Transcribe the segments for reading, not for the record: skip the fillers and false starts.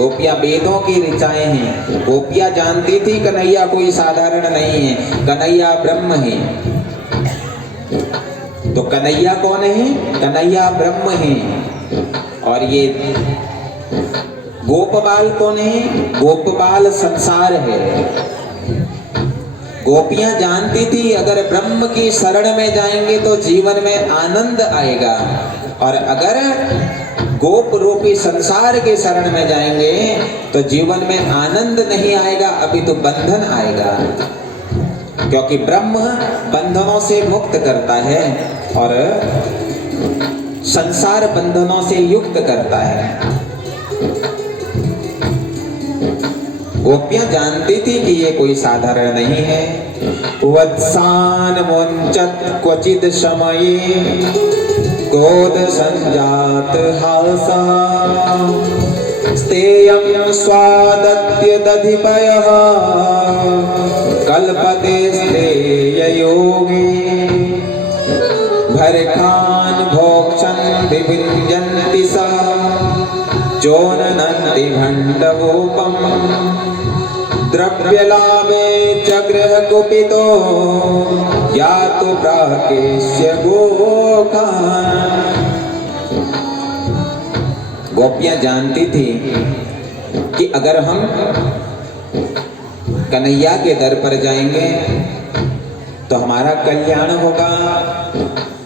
गोपियां वेदों की ऋचाएं हैं। गोपियां जानती थी कन्हैया कोई साधारण नहीं है, कन्हैया ब्रह्म है। तो कन्हैया कौन है? कन्हैया ब्रह्म है। और ये गोपबाल कौन है? गोपबाल संसार है। गोपियां जानती थी अगर ब्रह्म की शरण में जाएंगे तो जीवन में आनंद आएगा, और अगर गोप रूपी संसार के शरण में जाएंगे तो जीवन में आनंद नहीं आएगा, अभी तो बंधन आएगा। क्योंकि ब्रह्म बंधनों से मुक्त करता है और संसार बंधनों से युक्त करता है। गोपियां जानती थी कि ये कोई साधारण नहीं है। वत्सान मुंचत क्वचिद समये क्रोध संजात हासा स्तेयं स्वादत्य दधिपयः कल्पते स्तेय योगी भरखान भोक्षन् विभिञ्जन्ति सा चोननन्ति भण्डवोपम् द्रव्यलाभे च गृहकुपितो यातु प्राकेश्य गोखान्। गोपियां जानती थी कि अगर हम कन्हैया के दर पर जाएंगे तो हमारा कल्याण होगा,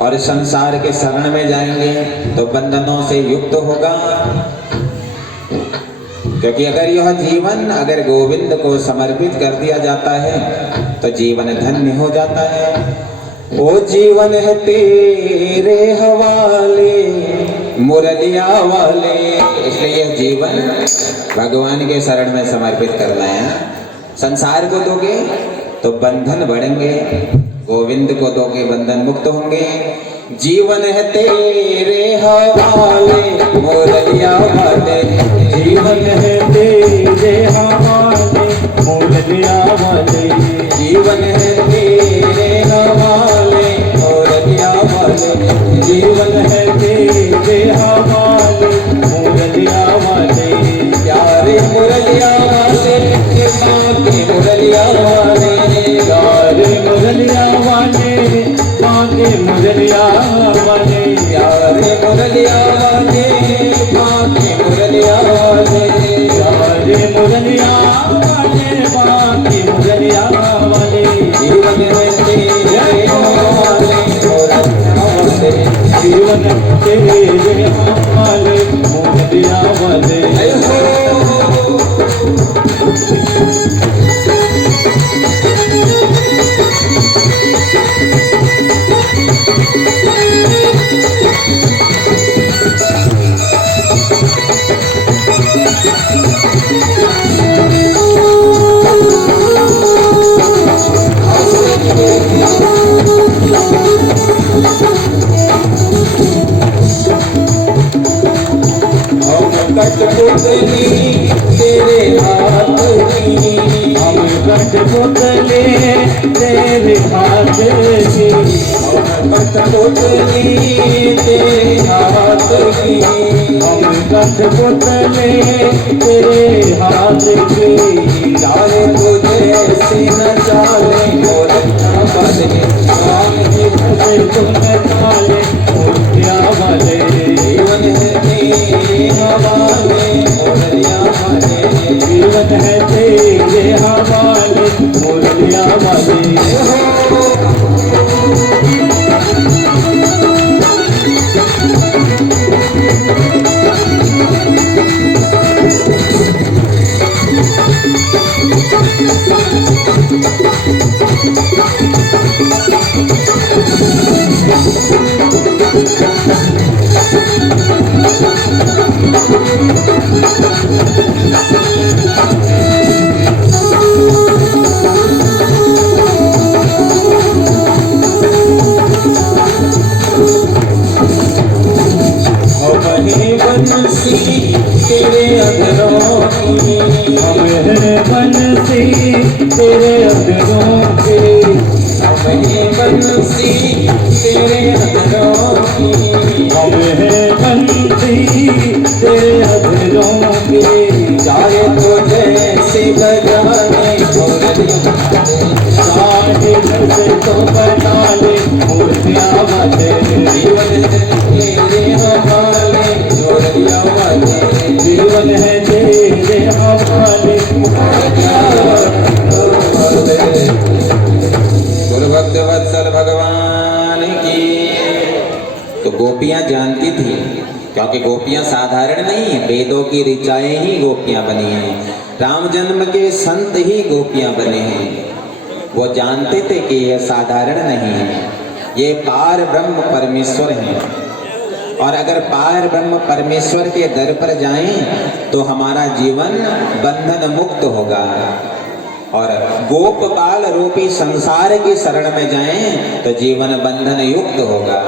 और संसार के शरण में जाएंगे तो बंधनों से युक्त होगा। क्योंकि अगर यह जीवन अगर गोविंद को समर्पित कर दिया जाता है तो जीवन धन्य हो जाता है। ओ जीवन है तेरे हवाले मुरलिया वाले, इसलिए यह जीवन भगवान के शरण में समर्पित करना है। संसार को दोगे तो बंधन बढ़ेंगे, गोविंद को दोगे बंधन मुक्त होंगे। जीवन है तेरे हवाले मुरलिया वाले, जीवन है तेरे हवाले मुरलिया वाले, जीवन है तेरे हवाले मुरलिया वाले, जीवन है तेरे हवाले मुरलिया वाले, प्यारे मुरलिया वाले मांगे मुरलिया वाले, प्यारे मुरलिया वाले मांगे मुरलिया वाले, प्यारे मुरलिया वाले मांगे मुरलिया वाले, प्यारे मुरलिया वाले मांगे मुरलिया वाले, जीवन है तेरे हवाले मुरलिया वाले, जीवन तेरे हवाले मुरलिया वाले। कठपुतली तेरे हाथ की, हम कठपुतली तेरे हाथ की, कठपुतली तेरे हाथ की, हम कठपुतली तेरे हाथ की, चाले तुझे सीना चाले मोरलिया वाले, चाले तुझे चाले मोरलिया वाले, जीवन है तेरे हवाले मोरलिया वाले, जीवन है तेरे हवाले मोरलिया वाले। बंसी तेरे अधरों की, हम है बंसी तेरे अधरों के, हम है बंसी तेरे अधरों की, हम है बंसी तेरे अधरों के, गोपियां जानती थी, क्योंकि गोपियां साधारण नहीं है, वेदों की ऋचाएं ही गोपियां बनी हैं, राम जन्म के संत ही गोपियां बने हैं। वो जानते थे कि यह साधारण नहीं है, ये पार ब्रह्म परमेश्वर हैं। और अगर पार ब्रह्म परमेश्वर के दर पर जाएं तो हमारा जीवन बंधन मुक्त होगा, और गोप बाल रूपी संसार की शरण में जाएं तो जीवन बंधन युक्त होगा।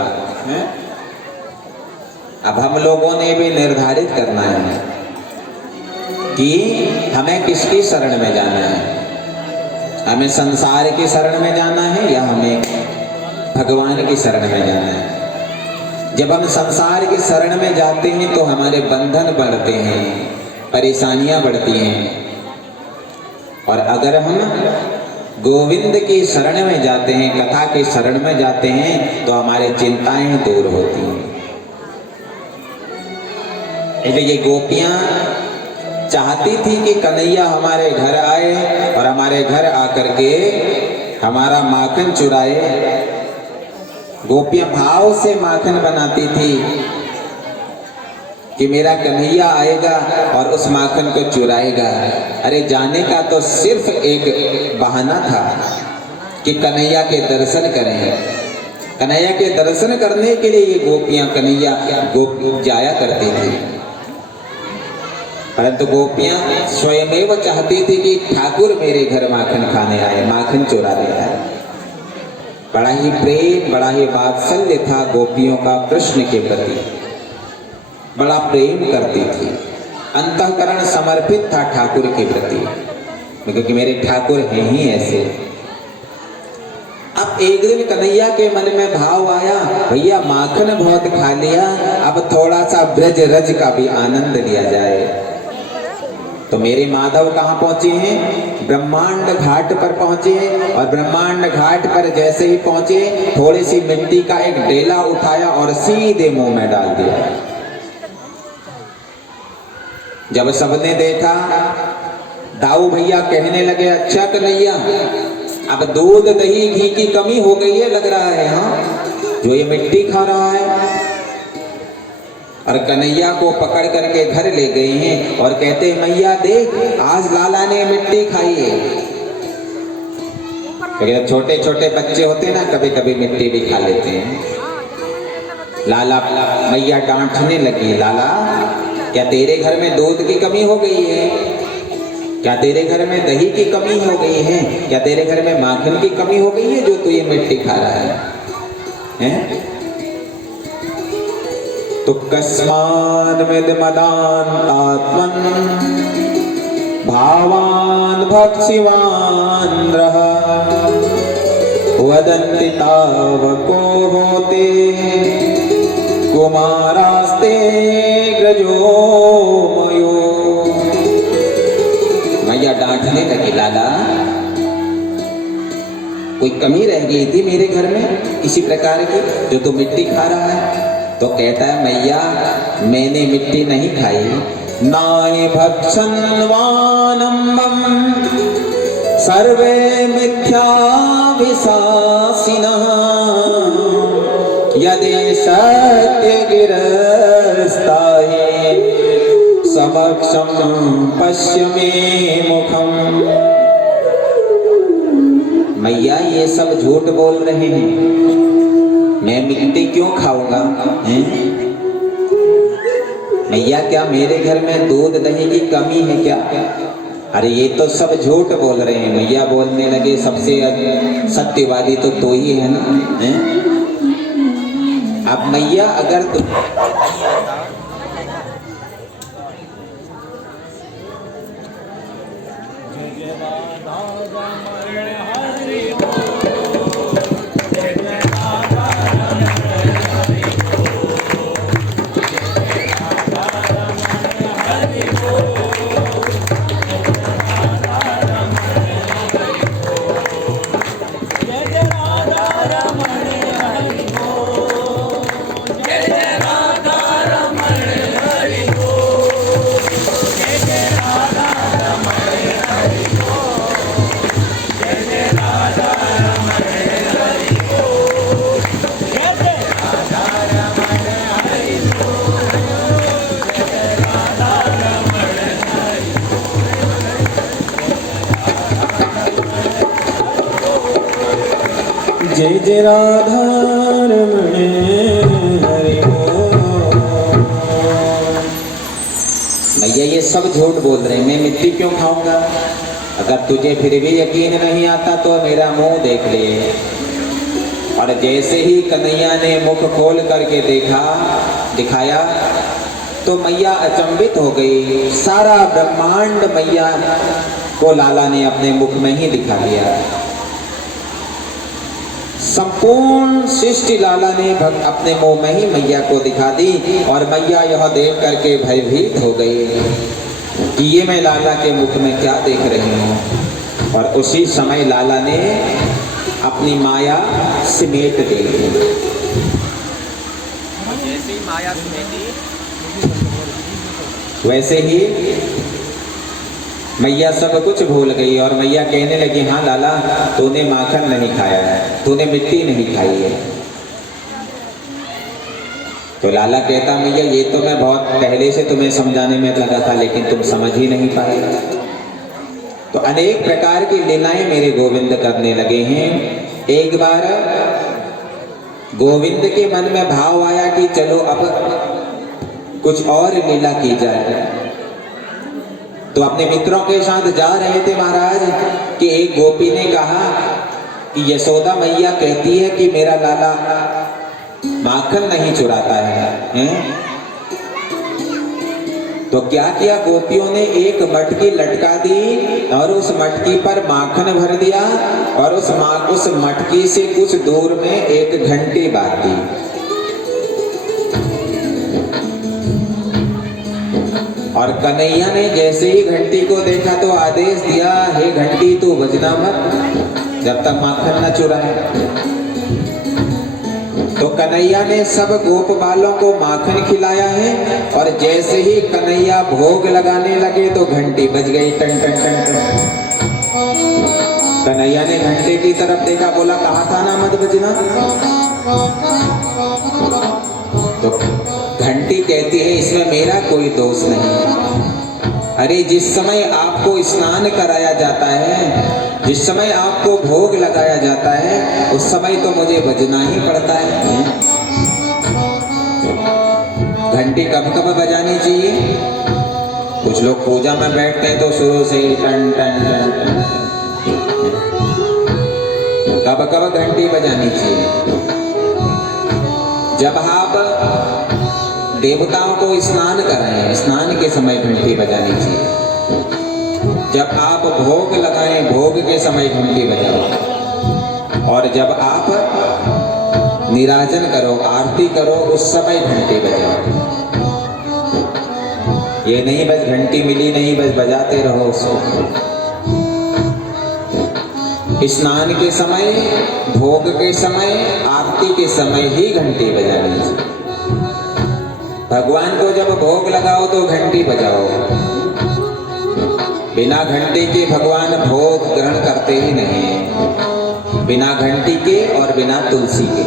अब हम लोगों ने भी निर्धारित करना है कि हमें किसकी शरण में जाना है, हमें संसार की शरण में जाना है या हमें भगवान की शरण में जाना है। जब हम संसार की शरण में जाते हैं तो हमारे बंधन बढ़ते हैं, परेशानियां बढ़ती हैं, और अगर हम गोविंद की शरण में जाते हैं, कथा की शरण में जाते हैं, तो हमारी चिंताएं दूर होती हैं। इसलिए ये गोपियां चाहती थी कि कन्हैया हमारे घर आए और हमारे घर आकर के हमारा माखन चुराए। गोपियां भाव से माखन बनाती थी कि मेरा कन्हैया आएगा और उस माखन को चुराएगा। अरे जाने का तो सिर्फ एक बहाना था कि कन्हैया के दर्शन करें। कन्हैया के दर्शन करने के लिए ये गोपियां कन्हैया जाया करती थी, परंतु गोपियां स्वयमेव चाहती थी कि ठाकुर मेरे घर माखन खाने आए, माखन चुरा ले आए। बड़ा ही प्रेम, बड़ा ही वात्सल्य था गोपियों का कृष्ण के प्रति, बड़ा प्रेम करती थी, अंतःकरण समर्पित था ठाकुर के प्रति, क्योंकि मेरे ठाकुर हैं ही ऐसे। अब एक दिन कन्हैया के मन में भाव आया, भैया माखन बहुत खा लिया, अब थोड़ा सा ब्रज रज का भी आनंद लिया जाए। तो मेरे माधव कहाँ पहुंचे हैं? ब्रह्मांड घाट पर पहुंचे हैं, और ब्रह्मांड घाट पर जैसे ही पहुंचे थोड़ी सी मिट्टी का एक डेला उठाया और सीधे मुंह में डाल दिया। जब सबने देखा, दाऊ भैया कहने लगे, अच्छा कन्हैया अब दूध दही घी की कमी हो गई है लग रहा है, हाँ जो ये मिट्टी खा रहा है। और कन्हैया को पकड़ करके घर ले गए हैं और कहते हैं, मैया देख आज लाला ने मिट्टी खाई है। तो छोटे छोटे बच्चे होते ना, कभी कभी मिट्टी भी खा लेते हैं। लाला मैया डांटने लगी, लाला क्या तेरे घर में दूध की कमी हो गई है? क्या तेरे घर में दही की कमी हो गई है? क्या तेरे घर में माखन की कमी हो गई है जो तू ये मिट्टी खा रहा है, हैं? तो कस्मान विद मदान आत्मन भावान भक्षिवान रहा वदन्ति तावको होते कुमारास्ते ग्रजो मयो। मैया डांटने लगी, लाला कोई कमी रह गई थी मेरे घर में किसी प्रकार की जो तू मिट्टी खा रहा है? तो कहता है, मैया मैंने मिट्टी नहीं खाई, नाहि भक्षन्वानम्बम सर्वे मिथ्या विशासिनः यदि सत्य गिरस्ताहि समक्षम पश्य मे मुखम। मैया ये सब झूठ बोल रहे हैं, मैं मिट्टी क्यों खाऊंगा? मैया क्या मेरे घर में दूध दही की कमी है क्या? अरे ये तो सब झूठ बोल रहे हैं। मैया बोलने लगे, सबसे सत्यवादी तो तू ही है ना, है? अब मैया अगर तू जय जय राधा रमण हरि बोल। मैया ये सब झूठ बोल रहे हैं, मैं मिट्टी क्यों खाऊंगा? अगर तुझे फिर भी यकीन नहीं आता तो मेरा मुंह देख ले। और जैसे ही कन्हैया ने मुख खोल करके दिखाया तो मैया अचंभित हो गई। सारा ब्रह्मांड मैया को लाला ने अपने मुख में ही दिखा दिया। संपूर्ण सृष्टि लाला ने अपने मुंह में ही मैया को दिखा दी। और मैया यह देख करके भयभीत हो गई कि ये मैं लाला के मुख में क्या देख रही हूँ। और उसी समय लाला ने अपनी माया समेट दी। जैसे ही माया समेटी वैसे ही मैया सब कुछ भूल गई और मैया कहने लगी, हाँ लाला, तूने माखन नहीं खाया है, तूने मिट्टी नहीं खाई है। तो लाला कहता, मैया ये तो मैं बहुत पहले से तुम्हें समझाने में लगा था, लेकिन तुम समझ ही नहीं पाए। तो अनेक प्रकार की लीलाएं मेरे गोविंद करने लगे हैं। एक बार गोविंद के मन में भाव आया कि चलो अब कुछ और लीला की जाए। तो अपने मित्रों के साथ जा रहे थे महाराज कि एक गोपी ने कहा कि यशोदा मैया कहती है कि मेरा लाला माखन नहीं चुराता है? तो क्या किया, गोपियों ने एक मटकी लटका दी और उस मटकी पर माखन भर दिया और उस मटकी से कुछ दूर में एक घंटी बांध दी। और कन्हैया ने जैसे ही घंटी को देखा तो आदेश दिया, हे घंटी तू बजना मत जब तक माखन न चुराए। तो कन्हैया ने सब गोप बालों को माखन खिलाया है और जैसे ही कन्हैया भोग लगाने लगे तो घंटी बज गई, टन टन टन टन। कन्हैया ने घंटे की तरफ देखा, बोला कहा था ना मत बजना। तो घंटी कहती है, इसमें मेरा कोई दोष नहीं। अरे जिस समय आपको स्नान कराया जाता है, जिस समय आपको भोग लगाया जाता है, उस समय तो मुझे बजना ही पड़ता है। घंटी कब कब बजानी चाहिए? कुछ लोग पूजा में बैठते हैं तो शुरू से टन टन टन टन। कब कब घंटी बजानी चाहिए? जब आप देवताओं को स्नान कराएं, स्नान के समय घंटी बजानी चाहिए। जब आप भोग लगाएं, भोग के समय घंटी बजाओ। और जब आप निराजन करो, आरती करो, उस समय घंटी बजाओ। ये नहीं बस घंटी मिली नहीं, बस बजाते रहो उसको। स्नान के समय, भोग के समय, आरती के समय ही घंटी बजानी चाहिए। भगवान को जब भोग लगाओ तो घंटी बजाओ। बिना घंटी के भगवान भोग ग्रहण करते ही नहीं। बिना घंटी के और बिना तुलसी के,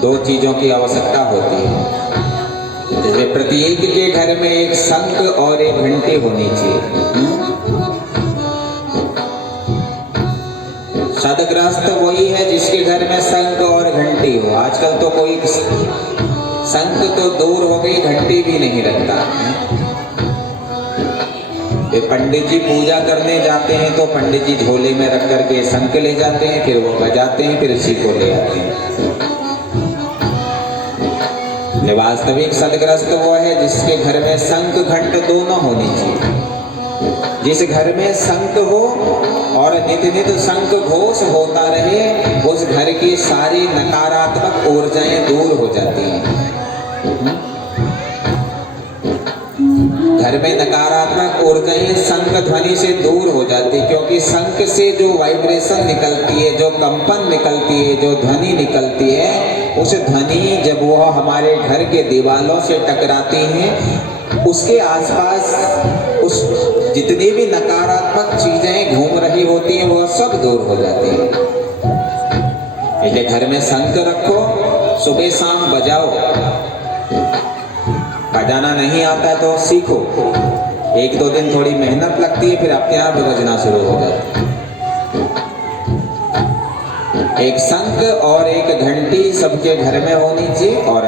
दो चीजों की आवश्यकता होती है। जैसे प्रत्येक के घर में एक शंख और एक घंटी होनी चाहिए। सदग्रस्त वही है जिसके घर में शंख और घंटी हो। आजकल तो कोई शंख तो दूर हो गई, घंटी भी नहीं रखता। पंडित जी पूजा करने जाते हैं तो पंडित जी झोले में रख करके शंख ले जाते हैं, फिर वो बजाते हैं, फिर उसी को ले आते हैं। वास्तविक सदग्रस्त वो है जिसके घर में शंख घंट दोनों होनी चाहिए। जिस घर में शंख हो और नित नित शंख घोष होता रहे, उस घर की सारी नकारात्मक ऊर्जाएं दूर हो जाती हैं। घर में नकारात्मक ऊर्जाएं शंख ध्वनि से दूर हो जाती, क्योंकि शंख से जो वाइब्रेशन निकलती है, जो कंपन निकलती है, जो ध्वनि निकलती है, उस ध्वनि जब वह हमारे घर के दीवारों से टकराती है, उसके आसपास उस जितनी भी नकारात्मक चीजें घूम रही होती हैं वो सब दूर हो जाती है। इसलिए घर में शंख रखो, सुबह शाम बजाओ। बजाना नहीं आता तो सीखो। एक दो दिन थोड़ी मेहनत लगती है, फिर अपने आप बजना शुरू हो जाता है। एक शंख और एक घंटी सबके घर में होनी चाहिए। और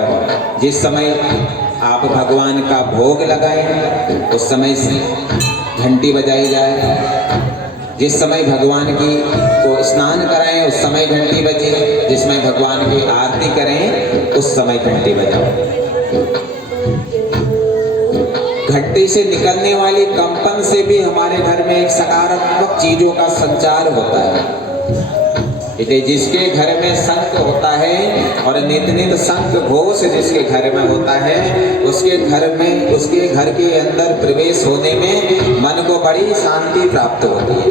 जिस समय आप भगवान का भोग लगाएं उस समय से घंटी बजाई जाए। जिस समय भगवान की को स्नान कराएं उस समय घंटी बजे। जिस समय भगवान की आरती करें उस समय घंटी बजाओ। घंटी से निकलने वाली कंपन से भी हमारे घर में एक सकारात्मक चीजों का संचार होता है। इसलिए जिसके घर में शंख होता है और नित नित शंख घोष जिसके घर में होता है उसके घर के अंदर प्रवेश होने में मन को बड़ी शांति प्राप्त होती है।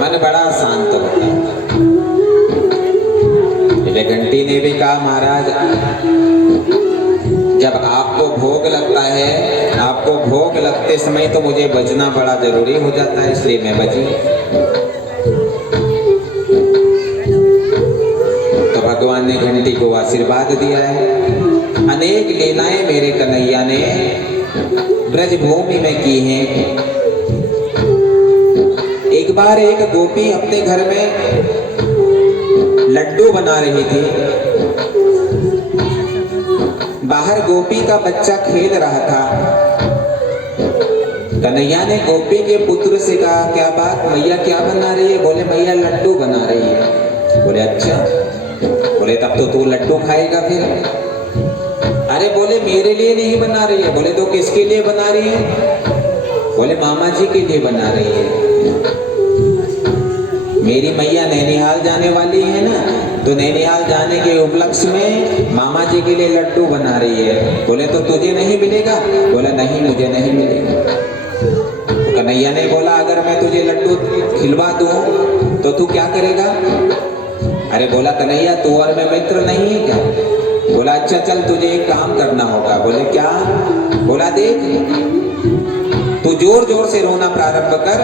मन बड़ा शांत होता है। इसलिए घंटी ने भी कहा महाराज जब आपको भोग लगता है, आपको भोग लगते समय तो मुझे बजना बड़ा जरूरी हो जाता है, इसलिए मैं बजी। तो भगवान ने घंटी को आशीर्वाद दिया है। अनेक लीलाएं मेरे कन्हैया ने ब्रजभूमि में की हैं। एक बार एक गोपी अपने घर में लड्डू बना रही थी। बाहर गोपी का बच्चा खेल रहा था। कन्हैया ने गोपी के पुत्र से कहा क्या बात मैया क्या बना रही है? बोले मैया लड्डू बना रही है। बोले अच्छा, बोले तब तो तू लड्डू खाएगा फिर। अरे बोले मेरे लिए नहीं बना रही है। बोले तो किसके लिए बना रही है? बोले मामा जी के लिए बना रही है। मेरी मैया नैनीहाल जाने वाली है ना, तो नैनीहाल जाने के उपलक्ष्य में मामा जी के लिए लड्डू बना रही है। बोले तो तुझे नहीं मिलेगा? बोला नहीं मुझे नहीं मिलेगा। कन्हैया ने बोला अगर मैं तुझे लड्डू खिलवा दूं तो तू क्या करेगा? अरे बोला कन्हैया तू और मैं मित्र नहीं है क्या? बोला अच्छा चल तुझे एक काम करना होगा। बोले क्या? बोला देख तू जोर जोर से रोना प्रारंभ कर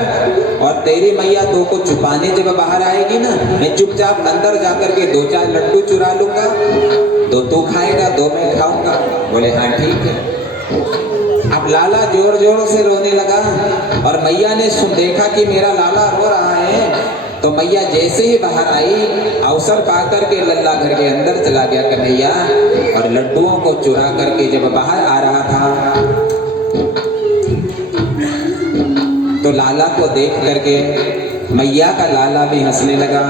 और तेरी मैया तो को छुपाने जब बाहर आएगी ना, मैं चुपचाप अंदर जाकर के 2-4 लड्डू चुरा लूंगा। 2 तू खाएगा 2 मैं खाऊंगा। बोले हाँ ठीक है। अब लाला जोर जोर से रोने लगा और मैया ने देखा कि मेरा लाला रो रहा है, तो मैया जैसे ही बाहर आई अवसर पाकर के लल्ला घर के अंदर चला गया कन्हैया और लड्डुओं को चुरा करके जब बाहर आ रहा था तो लाला को देख करके मैया का लाला भी हंसने लगा।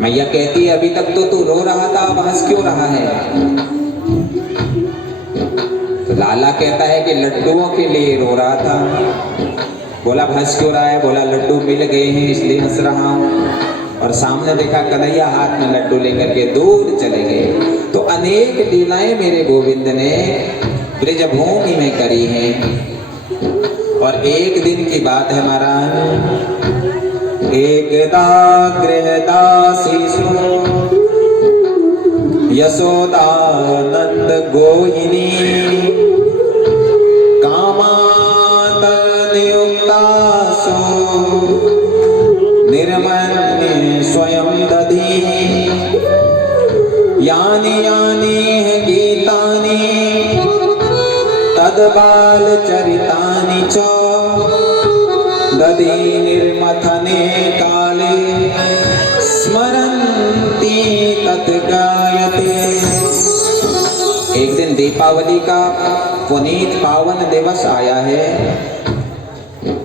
मैया कहती है अभी तक तो तू रो रहा था, अब हंस क्यों रहा है? तो लाला कहता है कि लड्डुओं के लिए रो रहा था। बोला हंस क्यों रहा है? बोला लड्डू मिल गए हैं इसलिए हंस रहा हूँ। और सामने देखा कन्हैया हाथ में लड्डू लेकर के दूर चले गए। तो अनेक लीलाएं मेरे गोविंद ने ब्रजभूमि में करी हैं। और एक दिन की बात है महाराज, एकदा गृहदासीषु यशोदानंद गोहिनी कामात नियुक्तासु निर्मन्ये स्वयं दधी यानि यानि गीतानि तद्बाल चरितानि च दधी निर्मथने काले स्मरन्ति तत् गायते। एक दिन दीपावली का पुनीत पावन दिवस आया है।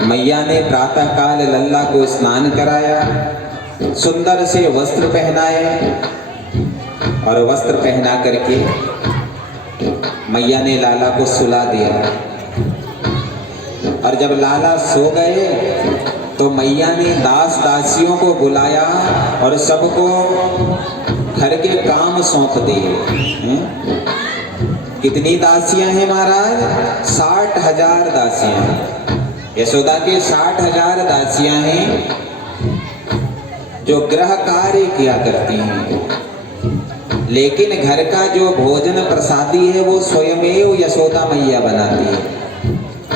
मैया ने प्रातः काल लल्ला को स्नान कराया, सुंदर से वस्त्र पहनाए और वस्त्र पहना करके मैया ने लाला को सुला दिया। और जब लाला सो गए तो मैया ने दास दासियों को बुलाया और सबको घर के काम सौंप दिए। कितनी दासियां हैं महाराज? 60,000 दासियां हैं। यशोदा के 60,000 दासियां हैं जो गृह कार्य किया करती हैं, लेकिन घर का जो भोजन प्रसादी है वो स्वयमेव यशोदा मैया बनाती है।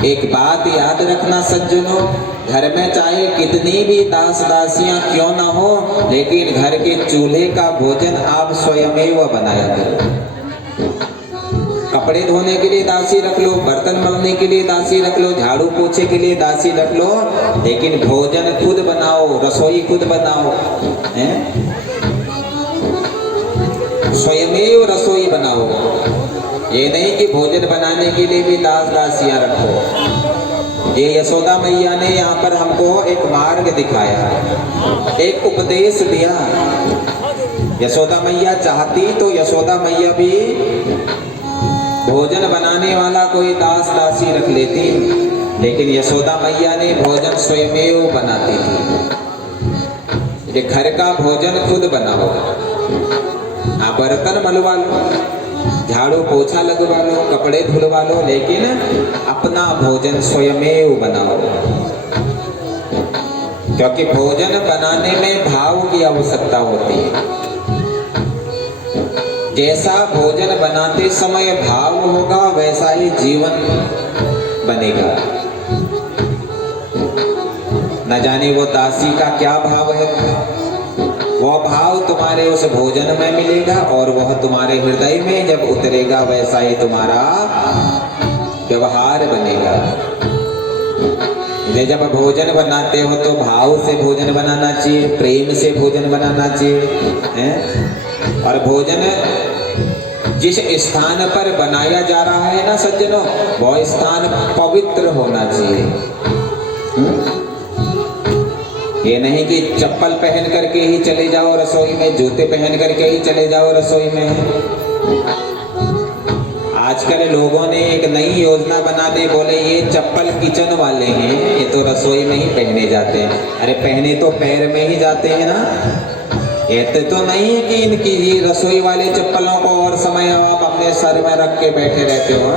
एक बात याद रखना सज्जनों, घर में चाहे कितनी भी दास दासियां क्यों ना हो, लेकिन घर के चूल्हे का भोजन आप स्वयमेव बनाया करो। कपड़े धोने के लिए दासी रख लो, बर्तन मलने के लिए दासी रख लो, झाड़ू पोछे के लिए दासी रख लो, लेकिन भोजन खुद बनाओ, रसोई खुद बनाओ, हैं? स्वयमेव रसोई बनाओ। ये नहीं कि भोजन बनाने के लिए भी दास दासियां रखो। ये यशोदा मैया ने यहाँ पर हमको एक मार्ग दिखाया, एक उपदेश दिया। यशोदा मैया चाहती तो यशोदा मैया भी भोजन बनाने वाला कोई दास दासी रख लेती, लेकिन यशोदा मैया ने भोजन स्वयमेव बनाती थी। ये घर का भोजन खुद बनाओ, आप बर्तन मलवा लो, झाड़ू पोछा लगवा लो, कपड़े धुलवा लो, लेकिन अपना भोजन स्वयमेव बनाओ। क्योंकि भोजन बनाने में भाव की आवश्यकता होती है। जैसा भोजन बनाते समय भाव होगा वैसा ही जीवन बनेगा। न जाने वो दासी का क्या भाव है, वह भाव तुम्हारे उस भोजन में मिलेगा और वह तुम्हारे हृदय में जब उतरेगा वैसा ही तुम्हारा व्यवहार बनेगा। जब भोजन बनाते हो तो भाव से भोजन बनाना चाहिए, प्रेम से भोजन बनाना चाहिए, हैं? और भोजन जिस स्थान पर बनाया जा रहा है ना सज्जनों, वह स्थान पवित्र होना चाहिए। ये नहीं कि चप्पल पहन करके ही चले जाओ रसोई में, जूते पहन करके ही चले जाओ रसोई में। आजकल लोगों ने एक नई योजना बना दी, बोले ये चप्पल किचन वाले हैं, ये तो रसोई में ही पहने जाते हैं। अरे पहने तो पैर में ही जाते हैं ना। ये तो नहीं है कि इनकी ये रसोई वाले चप्पलों को और समय आप अपने सर में रख के बैठे रहते हो।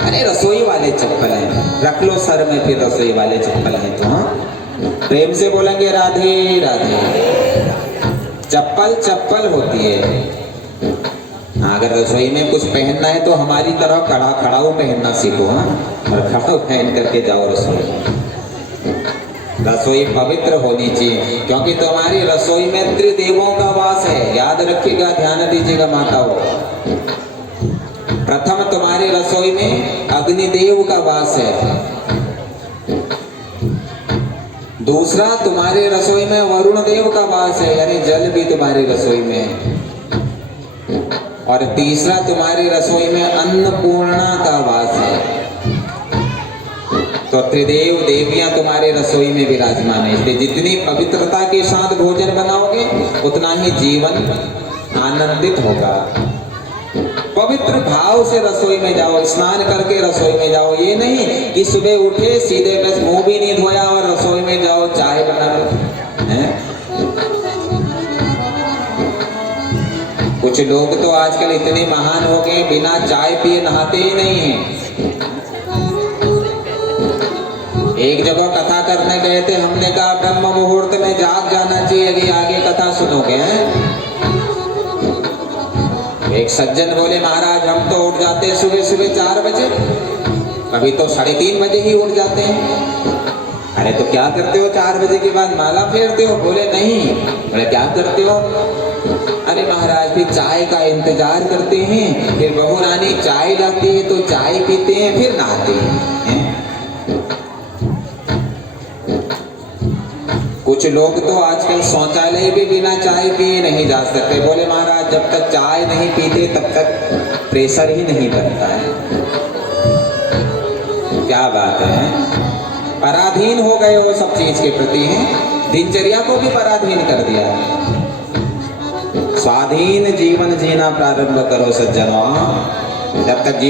अरे रसोई वाले चप्पल हैं, रख लो सर में, फिर रसोई वाले चप्पल हैं तो। हाँ, प्रेम से बोलेंगे राधे राधे। चप्पल चप्पल होती है। अगर रसोई में कुछ पहनना है तो हमारी तरह खड़ाऊ पहनना सीखो। हाँ, और खड़ाऊ पहन करके जाओ रसोई। रसोई पवित्र होनी चाहिए, क्योंकि तुम्हारी रसोई में त्रिदेवों का वास है। याद रखिएगा, ध्यान दीजिएगा माताओं। प्रथम तुम्हारी रसोई में अग्निदेव का वास है। दूसरा तुम्हारे रसोई में वरुण देव का वास है, यानी जल भी तुम्हारी रसोई में है। और तीसरा तुम्हारी रसोई में अन्नपूर्णा का वास है। तो त्रिदेव देवियां तुम्हारे रसोई में विराजमान है। इसलिए जितनी पवित्रता के साथ भोजन बनाओगे उतना ही जीवन आनंदित होगा। पवित्र भाव से रसोई में जाओ, स्नान करके रसोई में जाओ। ये नहीं कि सुबह उठे सीधे बस मुंह भी नहीं धोया और रसोई में जाओ चाय बना लो, हैं? कुछ लोग तो आजकल इतने महान हो गए, बिना चाय पिए नहाते ही नहीं हैं। एक जगह कथा करने गए थे, हमने कहा ब्रह्म मुहूर्त में जाग जाना चाहिए, अभी आगे कथा सुनोगे। हैं? एक सज्जन बोले महाराज हम तो उठ जाते हैं सुबह सुबह 4 बजे, कभी तो 3:30 बजे ही उठ जाते हैं। अरे तो क्या करते हो 4 बजे के बाद? माला फेरते हो? बोले नहीं। बोले क्या करते हो? अरे महाराज फिर चाय का इंतजार करते हैं, फिर बहू रानी चाय लाती है तो चाय पीते हैं, फिर नहाते हैं। कुछ लोग तो आजकल शौचालय भी बिना चाय पिए नहीं जा सकते। बोले महाराज जब तक चाय नहीं पीते तब तक प्रेशर ही नहीं बनता है। क्या बात है, पराधीन हो गए हो सब चीज के प्रति। हैं, दिनचर्या को भी पराधीन कर दिया। स्वाधीन जीवन जीना प्रारंभ करो सज्जनों। जब तक